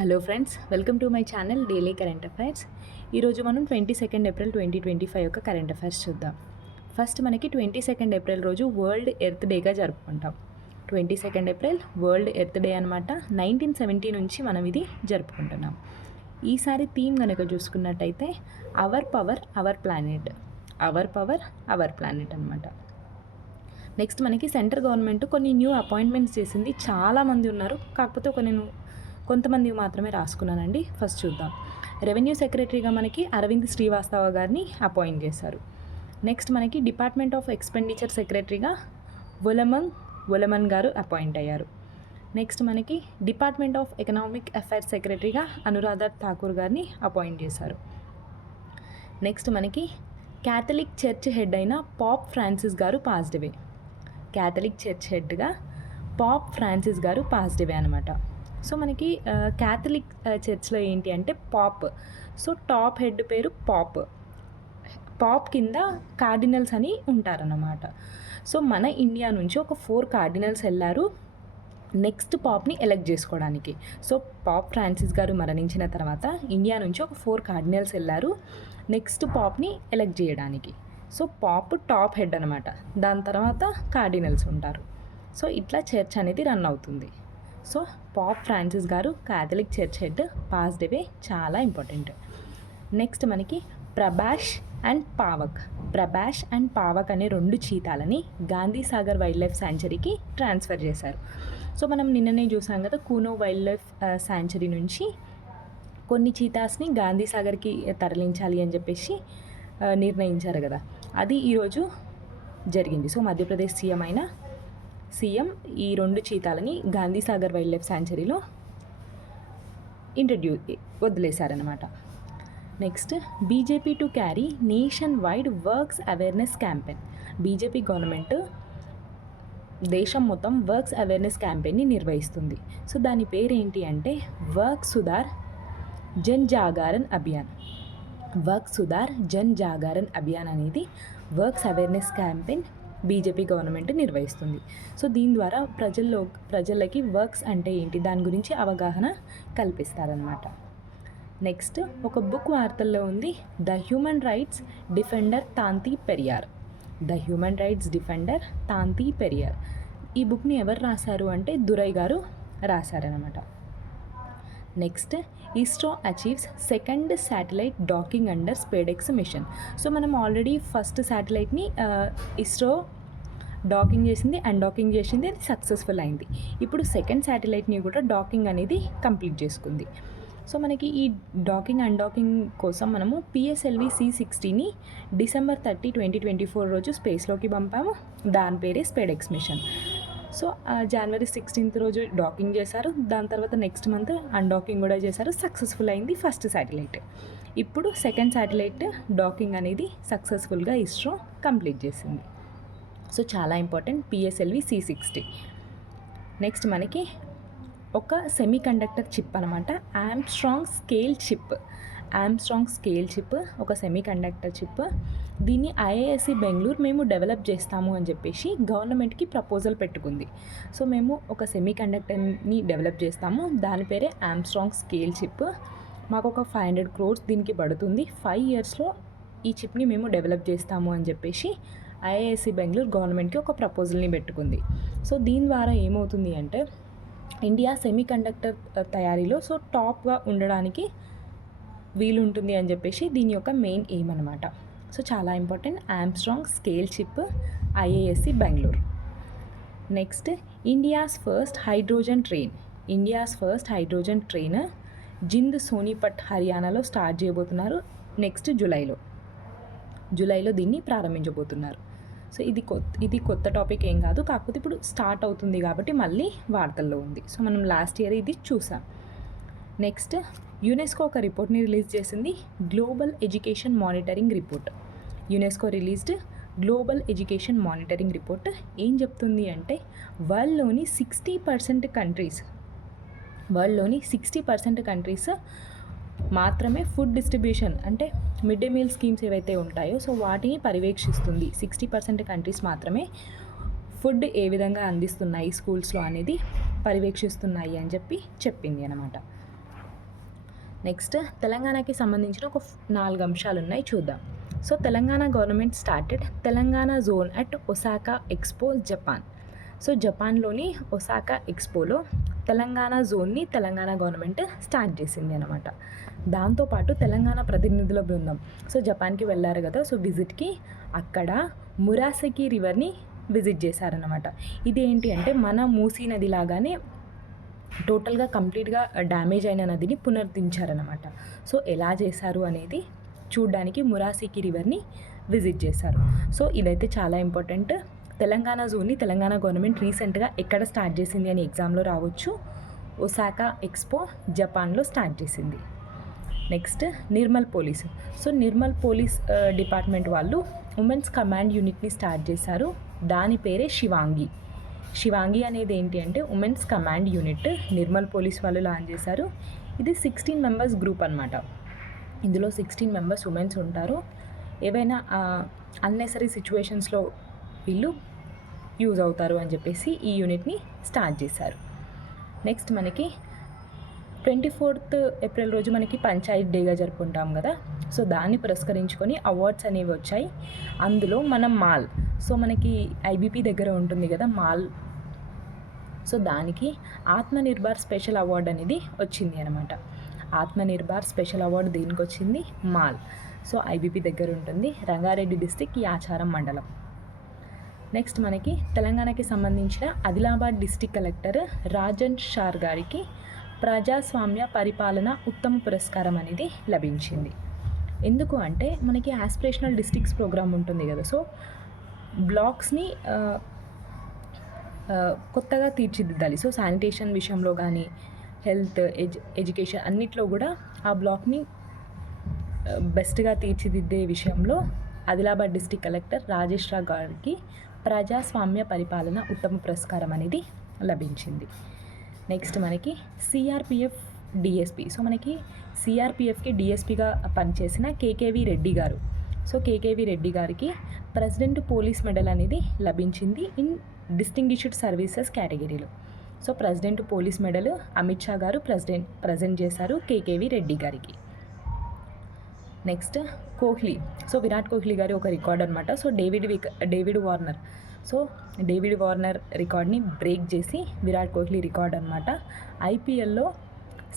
Hello friends, welcome to my channel daily current affairs. ఈరోజు మనం 22 April 2025 యొక్క current affairs చూద్దాం. ఫస్ట్ మనకి 22 ఏప్రిల్ రోజు వరల్డ్ ఎర్త్ డేగా జరుపుకుంటాం. 22 ఏప్రిల్ వరల్డ్ ఎర్త్ డే అనమాట. 1970 నుంచి మనం ఇది జరుపుకుంటున్నాం. ఈసారి థీమ్ కనుక చూసుకున్నట్టయితే our power our planet, our power our planet అనమాట. నెక్స్ట్ మనకి సెంట్రల్ గవర్నమెంట్ కొన్ని న్యూ అపాయింట్మెంట్స్ చేసింది. చాలామంది ఉన్నారు, కాకపోతే నేను కొంతమంది మాత్రమే రాసుకున్నానండి. ఫస్ట్ చూద్దాం. రెవెన్యూ సెక్రటరీగా మనకి అరవింద్ శ్రీవాస్తవ గారిని అపాయింట్ చేశారు. నెక్స్ట్ మనకి డిపార్ట్మెంట్ ఆఫ్ ఎక్స్పెండిచర్ సెక్రటరీగా వొలమన్ గారు అపాయింట్ అయ్యారు. నెక్స్ట్ మనకి డిపార్ట్మెంట్ ఆఫ్ ఎకనామిక్ అఫైర్స్ సెక్రటరీగా అనురాధ ఠాకూర్ గారిని అపాయింట్ చేశారు. నెక్స్ట్ మనకి క్యాథలిక్ చర్చ్ హెడ్ అయిన పాప్ ఫ్రాన్సిస్ గారు పాస్డ్ అవే. క్యాథలిక్ చర్చ్ హెడ్గా పాప్ ఫ్రాన్సిస్ గారు పాస్డ్ అవే అనమాట. సో మనకి క్యాథలిక్ చర్చ్లో ఏంటి అంటే పాప్, సో టాప్ హెడ్ పేరు పాప్ కింద కార్డినల్స్ అని ఉంటారన్నమాట. సో మన ఇండియా నుంచి ఒక 4 కార్డినల్స్ వెళ్ళారు నెక్స్ట్ పాప్ని ఎలెక్ట్ చేసుకోవడానికి. సో పాప్ ఫ్రాన్సిస్ గారు మరణించిన తర్వాత ఇండియా నుంచి ఒక 4 కార్డినల్స్ వెళ్ళారు నెక్స్ట్ పాప్ని ఎలెక్ట్ చేయడానికి. సో పాప్ టాప్ హెడ్ అనమాట, దాని తర్వాత కార్డినల్స్ ఉంటారు. సో ఇట్లా చర్చ్ అనేది రన్ అవుతుంది. సో పాప్ ఫ్రాన్సిస్ గారు Catholic church head passed away, చాలా ఇంపార్టెంట్. నెక్స్ట్ మనకి ప్రభాష్ అండ్ పావక్ అనే 2 చీతాలని గాంధీ సాగర్ వైల్డ్ లైఫ్ శాంచురీకి ట్రాన్స్ఫర్ చేశారు. సో మనం నిన్ననే చూసాం కదా, కూనో వైల్డ్ లైఫ్ శాంచురీ నుంచి కొన్ని చీతాస్ని గాంధీ సాగర్కి తరలించాలి అని చెప్పేసి నిర్ణయించారు కదా, అది ఈరోజు జరిగింది. సో మధ్యప్రదేశ్ సీఎం ఈ 2 చీతాలని గాంధీ సాగర్ వైల్డ్ లైఫ్ శాంచురీలో వదిలేశారనమాట. Next BJP to carry nation wide works awareness campaign. BJP government దేశం మొత్తం వర్క్స్ అవేర్నెస్ క్యాంపెయిన్ని నిర్వహిస్తుంది. సో దాని పేరు ఏంటి అంటే వర్క్ సుధార్ జన్ జాగరణ్ అభియాన్ అనేది works awareness campaign BJP government నిర్వహిస్తుంది. సో దీని ద్వారా ప్రజలకి వర్క్స్ అంటే ఏంటి దాని గురించి అవగాహన కల్పిస్తారనమాట. నెక్స్ట్ ఒక బుక్ వార్తల్లో ఉంది, the human rights defender Thanthai Periyar. ఈ బుక్ని ఎవరు రాశారు అంటే దురై గారు రాశారనమాట. Next ISRO achieves second satellite docking under SpaDeX mission. So మనం ఆల్రెడీ ఫస్ట్ శాటిలైట్ని ఇస్రో డాకింగ్ చేసింది, అన్డాకింగ్ చేసింది, అది సక్సెస్ఫుల్ అయింది. ఇప్పుడు సెకండ్ శాటిలైట్ని కూడా డాకింగ్ అనేది కంప్లీట్ చేసుకుంది. సో మనకి ఈ డాకింగ్ అన్డాకింగ్ కోసం మనము PSLV C60ని December 30, 2024 రోజు స్పేస్లోకి పంపాము. దాని పేరే స్పేడెక్స్ మిషన్. సో January 16 రోజు డాకింగ్ చేశారు, దాని తర్వాత నెక్స్ట్ మంత్ అన్డాకింగ్ కూడా చేశారు, సక్సెస్ఫుల్ అయింది ఫస్ట్ శాటిలైట్. ఇప్పుడు సెకండ్ శాటిలైట్ డాకింగ్ అనేది సక్సెస్ఫుల్గా ఇస్రో కంప్లీట్ చేసింది. సో చాలా ఇంపార్టెంట్ PSLV C60. నెక్స్ట్ మనకి ఒక సెమీ కండక్టర్ చిప్ అనమాట, ఆమ్స్ట్రాంగ్ స్కేల్ చిప్ ఒక సెమీ కండక్టర్ చిప్. దీన్ని IISc బెంగళూరు మేము డెవలప్ చేస్తాము అని చెప్పేసి గవర్నమెంట్కి ప్రపోజల్ పెట్టుకుంది. సో మేము ఒక సెమీ కండక్టర్ని డెవలప్ చేస్తాము, దాని పేరే ఆమ్స్ట్రాంగ్ స్కేల్ చిప్. మాకు ఒక 500 crores దీనికి పడుతుంది, 5 yearsలో ఈ చిప్ని మేము డెవలప్ చేస్తాము అని చెప్పేసి IISc బెంగళూరు గవర్నమెంట్కి ఒక ప్రపోజల్ని పెట్టుకుంది. సో దీని ద్వారా ఏమవుతుంది అంటే ఇండియా సెమీ కండక్టర్ తయారీలో సో టాప్గా ఉండడానికి వీలుంటుంది అని చెప్పేసి దీని యొక్క మెయిన్ ఎయిమ్ అనమాట. సో చాలా important, Armstrong scale chip IISc Bengaluru. Next India's first hydrogen train Jind Sonipat హర్యానాలో స్టార్ట్ చేయబోతున్నారు. నెక్స్ట్ జూలైలో దీన్ని ప్రారంభించబోతున్నారు. సో ఇది కొత్త టాపిక్ ఏం కాదు, కాకపోతే ఇప్పుడు స్టార్ట్ అవుతుంది కాబట్టి మళ్ళీ వార్తల్లో ఉంది. సో మనం లాస్ట్ ఇయర్ ఇది చూసాం. నెక్స్ట్ యునెస్కో ఒక రిపోర్ట్ని రిలీజ్ చేసింది, global education monitoring report. UNESCO released global education monitoring report ఏం చెప్తుంది అంటే వరల్డ్లోని 60% కంట్రీస్ మాత్రమే ఫుడ్ డిస్ట్రిబ్యూషన్ అంటే మిడ్ డే మీల్ స్కీమ్స్ ఏవైతే ఉంటాయో సో వాటిని పర్యవేక్షిస్తుంది. 60% కంట్రీస్ మాత్రమే ఫుడ్ ఏ విధంగా అందిస్తున్నాయి స్కూల్స్లో అనేది పర్యవేక్షిస్తున్నాయి అని చెప్పింది అనమాట. నెక్స్ట్ తెలంగాణకి సంబంధించిన ఒక 4 అంశాలు ఉన్నాయి, చూద్దాం. So Telangana government started Telangana zone at Osaka expo Japan. So జపాన్లోని ఒసాకా ఎక్స్పోలో తెలంగాణ జోన్ని తెలంగాణ గవర్నమెంట్ స్టార్ట్ చేసింది అనమాట. దాంతోపాటు తెలంగాణ ప్రతినిధుల బృందం సో జపాన్కి వెళ్ళారు కదా, సో విజిట్కి అక్కడ మురాసకి రివర్ని విజిట్ చేశారనమాట. ఇదేంటి అంటే మన మూసీ నది లాగానే టోటల్గా కంప్లీట్గా డ్యామేజ్ అయిన నదిని పునరుద్ధరించారనమాట. సో ఎలా చేశారు అనేది చూడ్డానికి మురాసికి రివర్ని విజిట్ చేశారు. సో ఇదైతే చాలా ఇంపార్టెంట్. తెలంగాణ జోన్ని తెలంగాణ గవర్నమెంట్ రీసెంట్గా ఎక్కడ స్టార్ట్ చేసింది అని ఎగ్జామ్లో రావచ్చు. ఒసాకా ఎక్స్పో జపాన్లో స్టార్ట్ చేసింది. Next Nirmal police. So Nirmal police department వాళ్ళు ఉమెన్స్ కమాండ్ యూనిట్ని స్టార్ట్ చేశారు. దాని పేరే శివాంగి. శివాంగి అనేది ఏంటి అంటే women's command unit Nirmal police వాళ్ళు లాంచ్ చేశారు. ఇది 16 మెంబర్స్ గ్రూప్ అనమాట. ఇందులో 16 మెంబర్స్ ఉమెన్స్ ఉంటారు. ఏవైనా అన్నెసరీ సిచ్యువేషన్స్లో వీళ్ళు యూజ్ అవుతారు అని చెప్పేసి ఈ యూనిట్ని స్టార్ట్ చేశారు. నెక్స్ట్ మనకి 24th ఏప్రిల్ రోజు మనకి పంచాయత్ డేగా జరుపుకుంటాం కదా, సో దాన్ని పురస్కరించుకొని అవార్డ్స్ అనేవి వచ్చాయి. అందులో మనం మాల్, సో మనకి ఐబీపీ దగ్గర ఉంటుంది కదా మాల్, సో దానికి ఆత్మనిర్భర్ స్పెషల్ అవార్డ్ అనేది వచ్చింది అనమాట. ఆత్మనిర్భర్ స్పెషల్ అవార్డు దేనికి వచ్చింది? మాల్. సో ఐబీపీ దగ్గర ఉంటుంది, రంగారెడ్డి డిస్టిక్, యాచారం మండలం. నెక్స్ట్ మనకి తెలంగాణకి సంబంధించిన ఆదిలాబాద్ డిస్టిక్ కలెక్టర్ రాజన్ షార్ గారికి ప్రజాస్వామ్య పరిపాలన ఉత్తమ పురస్కారం అనేది లభించింది. ఎందుకు అంటే మనకి ఆస్పిరేషనల్ డిస్ట్రిక్ట్స్ ప్రోగ్రామ్ ఉంటుంది కదా, సో బ్లాక్స్ని కొత్తగా తీర్చిదిద్దాలి. సో శానిటేషన్ విషయంలో కానీ హెల్త్ ఎడ్యుకేషన్ అన్నిట్లో కూడా ఆ బ్లాక్ని బెస్ట్గా తీర్చిదిద్దే విషయంలో ఆదిలాబాద్ డిస్టిక్ కలెక్టర్ రాజేష్ రావు గారికి ప్రజాస్వామ్య పరిపాలన ఉత్తమ పురస్కారం అనేది లభించింది. నెక్స్ట్ మనకి సిఆర్పిఎఫ్ డిఎస్పి. సో మనకి సిఆర్పిఎఫ్కి డిఎస్పిగా పనిచేసిన కేకేవి రెడ్డి గారు. సో కేకేవి రెడ్డి గారికి ప్రెసిడెంట్ పోలీస్ మెడల్ అనేది లభించింది ఇన్ డిస్టింగ్విష్డ్ సర్వీసెస్ కేటగిరీలో. So president police medal Amit Shah గారు ప్రజెంట్ చేశారు కేకేవి రెడ్డి గారికి. నెక్స్ట్ కోహ్లీ. సో విరాట్ కోహ్లీ గారి ఒక రికార్డ్ అనమాట. సో డేవిడ్ వార్నర్ రికార్డ్ని బ్రేక్ చేసి విరాట్ కోహ్లీ రికార్డ్ అనమాట. ఐపీఎల్లో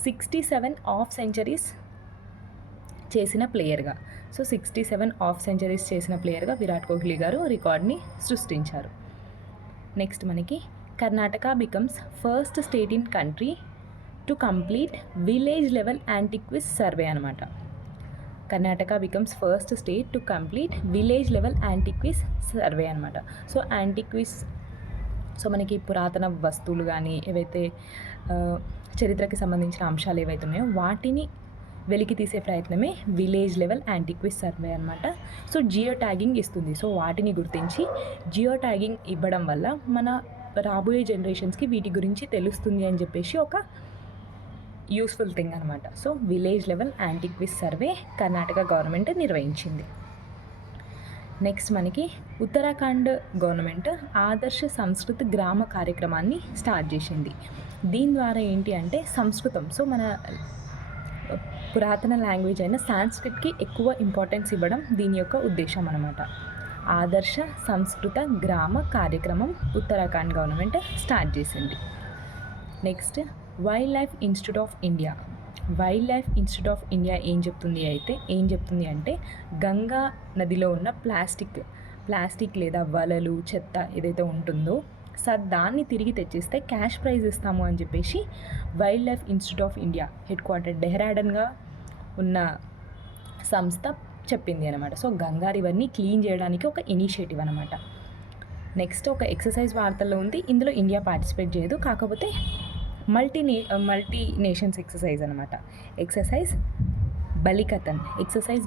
67 ఆఫ్ సెంచరీస్ చేసిన ప్లేయర్గా, సో 67 ఆఫ్ సెంచరీస్ చేసిన ప్లేయర్గా విరాట్ కోహ్లీ గారు రికార్డ్ని సృష్టించారు. నెక్స్ట్ మనకి Karnataka becomes first state in country to complete village level antiquities survey అనమాట. Karnataka becomes first state to complete village level antiquities survey అనమాట. సో యాంటిక్విస్, సో మనకి పురాతన వస్తువులు కానీ ఏవైతే చరిత్రకి సంబంధించిన అంశాలు ఏవైతే ఉన్నాయో వాటిని వెలికి తీసే ప్రయత్నమే విలేజ్ లెవెల్ యాంటిక్విస్ సర్వే అనమాట. సో జియో ట్యాగింగ్ ఇస్తుంది. సో వాటిని గుర్తించి జియో ట్యాగింగ్ ఇవ్వడం వల్ల మన రాబోయే జనరేషన్స్కి వీటి గురించి తెలుస్తుంది అని చెప్పేసి ఒక యూస్ఫుల్ థింగ్ అనమాట. So village level antiquities survey Karnataka government నిర్వహించింది. నెక్స్ట్ మనకి ఉత్తరాఖండ్ గవర్నమెంట్ ఆదర్శ సంస్కృత గ్రామ కార్యక్రమాన్ని స్టార్ట్ చేసింది. దీని ద్వారా ఏంటి అంటే సంస్కృతం, సో మన పురాతన లాంగ్వేజ్ అయిన సాంస్క్రిట్కి ఎక్కువ ఇంపార్టెన్స్ ఇవ్వడం దీని యొక్క ఉద్దేశం అనమాట. ఆదర్శ సంస్కృత గ్రామ కార్యక్రమం ఉత్తరాఖండ్ గవర్నమెంట్ స్టార్ట్ చేసింది. Next wild life institute of India. Wild life institute of India ఏం చెప్తుంది అంటే గంగా నదిలో ఉన్న ప్లాస్టిక్ లేదా వలలు, చెత్త ఏదైతే ఉంటుందో దాన్ని తిరిగి తెచ్చిస్తే క్యాష్ ప్రైజ్ ఇస్తాము అని చెప్పేసి wildlife institute of India headquarter డెహ్రాడూన్గా ఉన్న సంస్థ చెప్పింది అనమాట. సో గంగా రివర్ని క్లీన్ చేయడానికి ఒక ఇనిషియేటివ్ అనమాట. నెక్స్ట్ ఒక ఎక్సర్సైజ్ వార్తల్లో ఉంది, ఇందులో ఇండియా పార్టిసిపేట్ చేయదు, కాకపోతే మల్టీ నేషన్స్ ఎక్సర్సైజ్ అనమాట. ఎక్సర్సైజ్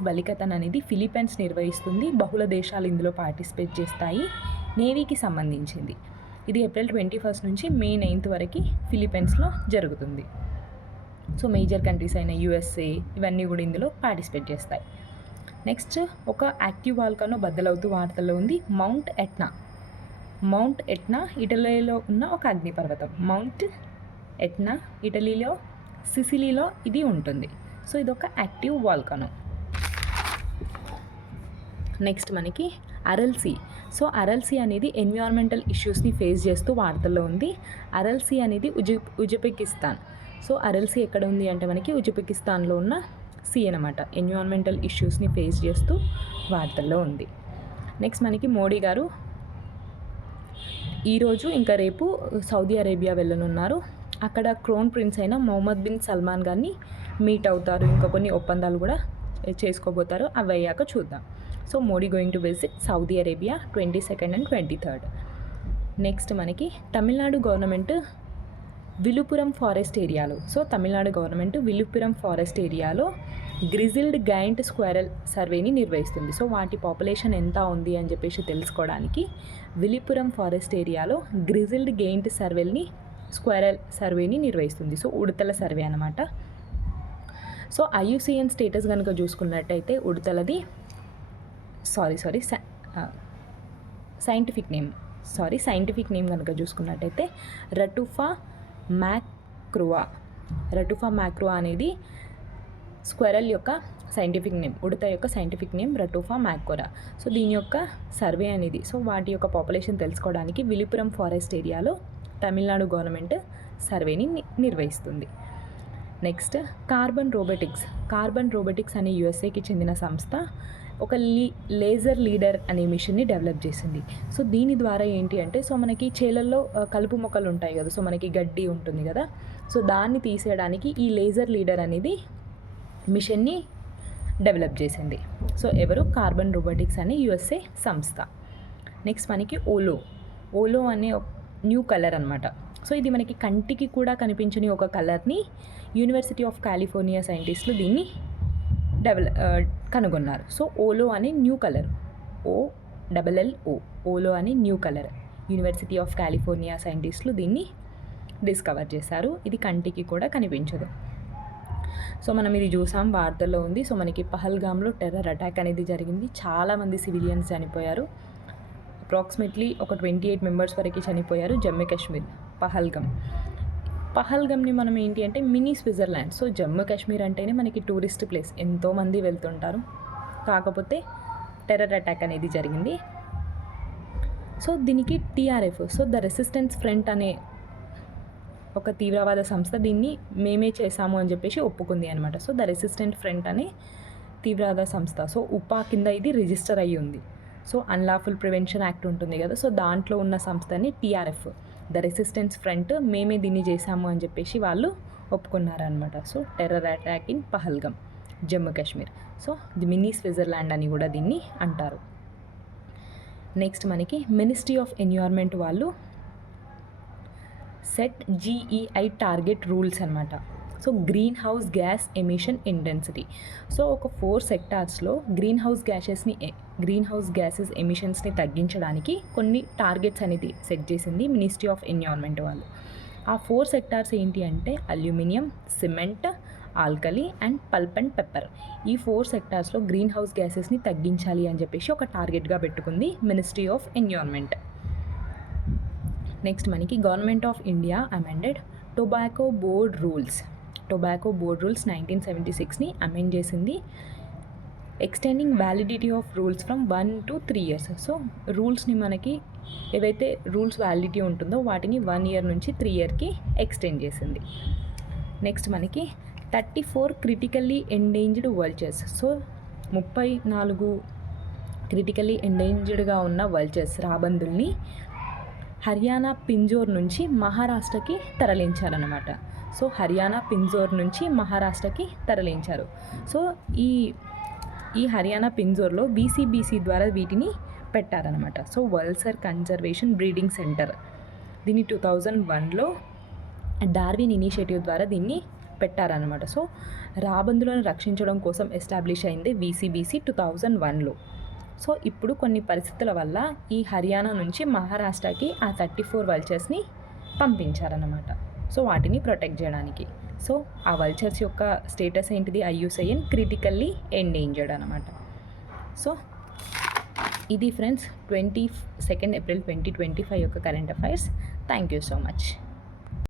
బలికతన్ అనేది ఫిలిప్పైన్స్ నిర్వహిస్తుంది. బహుళ దేశాలు ఇందులో పార్టిసిపేట్ చేస్తాయి. నేవీకి సంబంధించింది. ఇది ఏప్రిల్ 21 నుంచి మే 9 వరకు ఫిలిప్పైన్స్లో జరుగుతుంది. సో మేజర్ కంట్రీస్ అయిన యూఎస్ఏ ఇవన్నీ కూడా ఇందులో పార్టిసిపేట్ చేస్తాయి. నెక్స్ట్ ఒక యాక్టివ్ వాల్కనో బద్దలవుతూ వార్తల్లో ఉంది, మౌంట్ ఎట్నా ఇటలీలో ఉన్న ఒక అగ్నిపర్వతం. మౌంట్ ఎట్నా ఇటలీలో సిసిలీలో ఇది ఉంటుంది. సో ఇదొక యాక్టివ్ వాల్కనో. నెక్స్ట్ మనకి Aral sea. So Aral sea అనేది ఎన్విరాన్మెంటల్ ఇష్యూస్ని ఫేస్ చేస్తూ వార్తల్లో ఉంది. అరల్ సీ అనేది ఉజ్బెకిస్తాన్. సో అరల్ సీ ఎక్కడ ఉంది అంటే మనకి ఉజ్బెకిస్తాన్లో ఉన్న సీ అనమాట. ఎన్విరాన్మెంటల్ ఇష్యూస్ని ఫేస్ చేస్తూ వార్తల్లో ఉంది. నెక్స్ట్ మనకి మోడీ గారు ఈరోజు ఇంకా రేపు సౌదీ అరేబియా వెళ్ళనున్నారు. అక్కడ క్రౌన్ ప్రిన్స్ అయిన మొహమ్మద్ బిన్ సల్మాన్ గారిని మీట్ అవుతారు. ఇంకా కొన్ని ఒప్పందాలు కూడా చేసుకోబోతారు. అవి అయ్యాక చూద్దాం. So Modi going to visit Saudi Arabia 22nd and 23rd. Next మనకి తమిళనాడు గవర్నమెంట్ విలుపురం ఫారెస్ట్ ఏరియాలో, so Tamil Nadu government Villupuram forest ఏరియాలో గ్రిజిల్డ్ గైంట్ స్క్వేరల్ సర్వేని నిర్వహిస్తుంది. సో వాటి పాపులేషన్ ఎంత ఉంది అని చెప్పేసి తెలుసుకోవడానికి విలుపురం ఫారెస్ట్ ఏరియాలో గ్రిజిల్డ్ గెయింట్ స్క్వేరల్ సర్వేని నిర్వహిస్తుంది. సో ఉడతల సర్వే అనమాట. సో IUCN స్టేటస్ కనుక చూసుకున్నట్టయితే ఉడతలది సైంటిఫిక్ నేమ్ కనుక చూసుకున్నట్టయితే రటుఫా మ్యాక్రువా అనేది స్క్వెరల్ యొక్క సైంటిఫిక్ నేమ్, ఉడత యొక్క సైంటిఫిక్ నేమ్ రటుఫా మ్యాక్రోరా. సో దీని యొక్క సర్వే అనేది, సో వాటి యొక్క పాపులేషన్ తెలుసుకోవడానికి విలుపురం ఫారెస్ట్ ఏరియాలో తమిళనాడు గవర్నమెంట్ సర్వేని నిర్వహిస్తుంది. నెక్స్ట్ కార్బన్ రోబోటిక్స్ అనే USAకి చెందిన సంస్థ ఒక లేజర్ లీడర్ అనే మిషన్ని డెవలప్ చేసింది. సో దీని ద్వారా ఏంటి అంటే, సో మనకి చేలల్లో కలుపు మొక్కలు ఉంటాయి కదా, సో మనకి గడ్డి ఉంటుంది కదా, సో దాన్ని తీసేయడానికి ఈ లేజర్ లీడర్ అనేది మిషన్ని డెవలప్ చేసింది. సో ఎవరు? కార్బన్ రోబోటిక్స్ అనే USA సంస్థ. నెక్స్ట్ మనకి ఓలో అనే న్యూ కలర్ అనమాట. సో ఇది మనకి కంటికి కూడా కనిపించని ఒక కలర్ని యూనివర్సిటీ ఆఫ్ కాలిఫోర్నియా సైంటిస్టులు దీన్ని కనుగొన్నారు. సో ఓలో అనే న్యూ కలర్, ఓలో అనే new colour university of California సైంటిస్టులు దీన్ని డిస్కవర్ చేశారు. ఇది కంటికి కూడా కనిపించదు. సో మనం ఇది చూసాం, వార్తల్లో ఉంది. సో మనకి పహల్గామ్లో టెర్రర్ అటాక్ అనేది జరిగింది. చాలామంది సివిలియన్స్ చనిపోయారు. అప్రాక్సిమేట్లీ ఒక 28 మెంబర్స్ వరకు చనిపోయారు. జమ్మూ కాశ్మీర్ పహల్గమ్ని మనం ఏంటి అంటే mini Switzerland. So Jammu Kashmir అంటేనే మనకి టూరిస్ట్ ప్లేస్, ఎంతోమంది వెళ్తుంటారు. కాకపోతే టెర్రర్ అటాక్ అనేది జరిగింది. సో దీనికి TRF, so the resistance front అనే ఒక తీవ్రవాద సంస్థ దీన్ని మేమే చేసాము అని చెప్పేసి ఒప్పుకుంది అనమాట. సో ద రెసిస్టెంట్ ఫ్రంట్ అనే తీవ్రవాద సంస్థ, సో ఉపా కింద ఇది రిజిస్టర్ అయ్యి ఉంది. సో అన్లాఫుల్ ప్రివెన్షన్ యాక్ట్ ఉంటుంది కదా, సో దాంట్లో ఉన్న సంస్థని TRF, ద రెసిస్టెన్స్ ఫ్రంట్, మేమే దీన్ని చేసాము అని చెప్పేసి వాళ్ళు ఒప్పుకున్నారనమాట. So terror attack in Pahalgam, Jammu Kashmir. So the mini Switzerland అని కూడా దీన్ని అంటారు. నెక్స్ట్ మనకి మినిస్ట్రీ ఆఫ్ ఎన్విరాన్మెంట్ వాళ్ళు సెట్ GEI టార్గెట్ రూల్స్ అనమాట. So greenhouse gas emission intensity. So ఒక 4 సెక్టార్స్లో గ్రీన్ హౌస్ గ్యాసెస్ ఎమిషన్స్ని తగ్గించడానికి కొన్ని టార్గెట్స్ అనేది సెట్ చేసింది మినిస్ట్రీ ఆఫ్ ఎన్విరాన్మెంట్ వాళ్ళు. ఆ 4 సెక్టార్స్ ఏంటి అంటే aluminium, cement, alkali and pulp and pepper. ఈ 4 సెక్టార్స్లో గ్రీన్ హౌస్ గ్యాసెస్ని తగ్గించాలి అని చెప్పేసి ఒక టార్గెట్గా పెట్టుకుంది మినిస్ట్రీ ఆఫ్ ఎన్విరాన్మెంట్. నెక్స్ట్ మనకి government of India amended tobacco board rules 1976ని అమెండ్ చేసింది. Extending validity of rules from 1 to 3 years. So రూల్స్ని మనకి ఏవైతే రూల్స్ వ్యాలిడిటీ ఉంటుందో వాటిని 1 year నుంచి 3 yearకి ఎక్స్టెండ్ చేసింది. నెక్స్ట్ మనకి 34 క్రిటికల్లీ ఎండేంజ్డ్ వల్చర్స్. సో 34 క్రిటికల్లీ ఎండేంజ్డ్గా ఉన్న వల్చర్స్, రాబందుల్ని హర్యానా పింజోర్ నుంచి మహారాష్ట్రకి తరలించారనమాట. సో హర్యానా పింజోర్ నుంచి మహారాష్ట్రకి తరలించారు. సో ఈ హర్యానా పింజోర్లో VCBC ద్వారా వీటిని పెట్టారనమాట. సో వల్సర్ కన్జర్వేషన్ బ్రీడింగ్ సెంటర్, దీన్ని 2001లో డార్విన్ ఇనిషియేటివ్ ద్వారా దీన్ని పెట్టారనమాట. సో రాబందులను రక్షించడం కోసం ఎస్టాబ్లిష్ అయింది VCBC 2001లో. సో ఇప్పుడు కొన్ని పరిస్థితుల వల్ల ఈ హర్యానా నుంచి మహారాష్ట్రకి ఆ 34 వల్చర్స్ని పంపించారన్నమాట. సో వాటిని ప్రొటెక్ట్ చేయడానికి. సో ఆ వల్చర్స్ యొక్క స్టేటస్ ఏంటిది? IUCN క్రిటికల్లీ ఎండేంజర్డ్ అనమాట. సో ఇది ఫ్రెండ్స్ 22 April 2025 యొక్క current affairs. Thank you so much.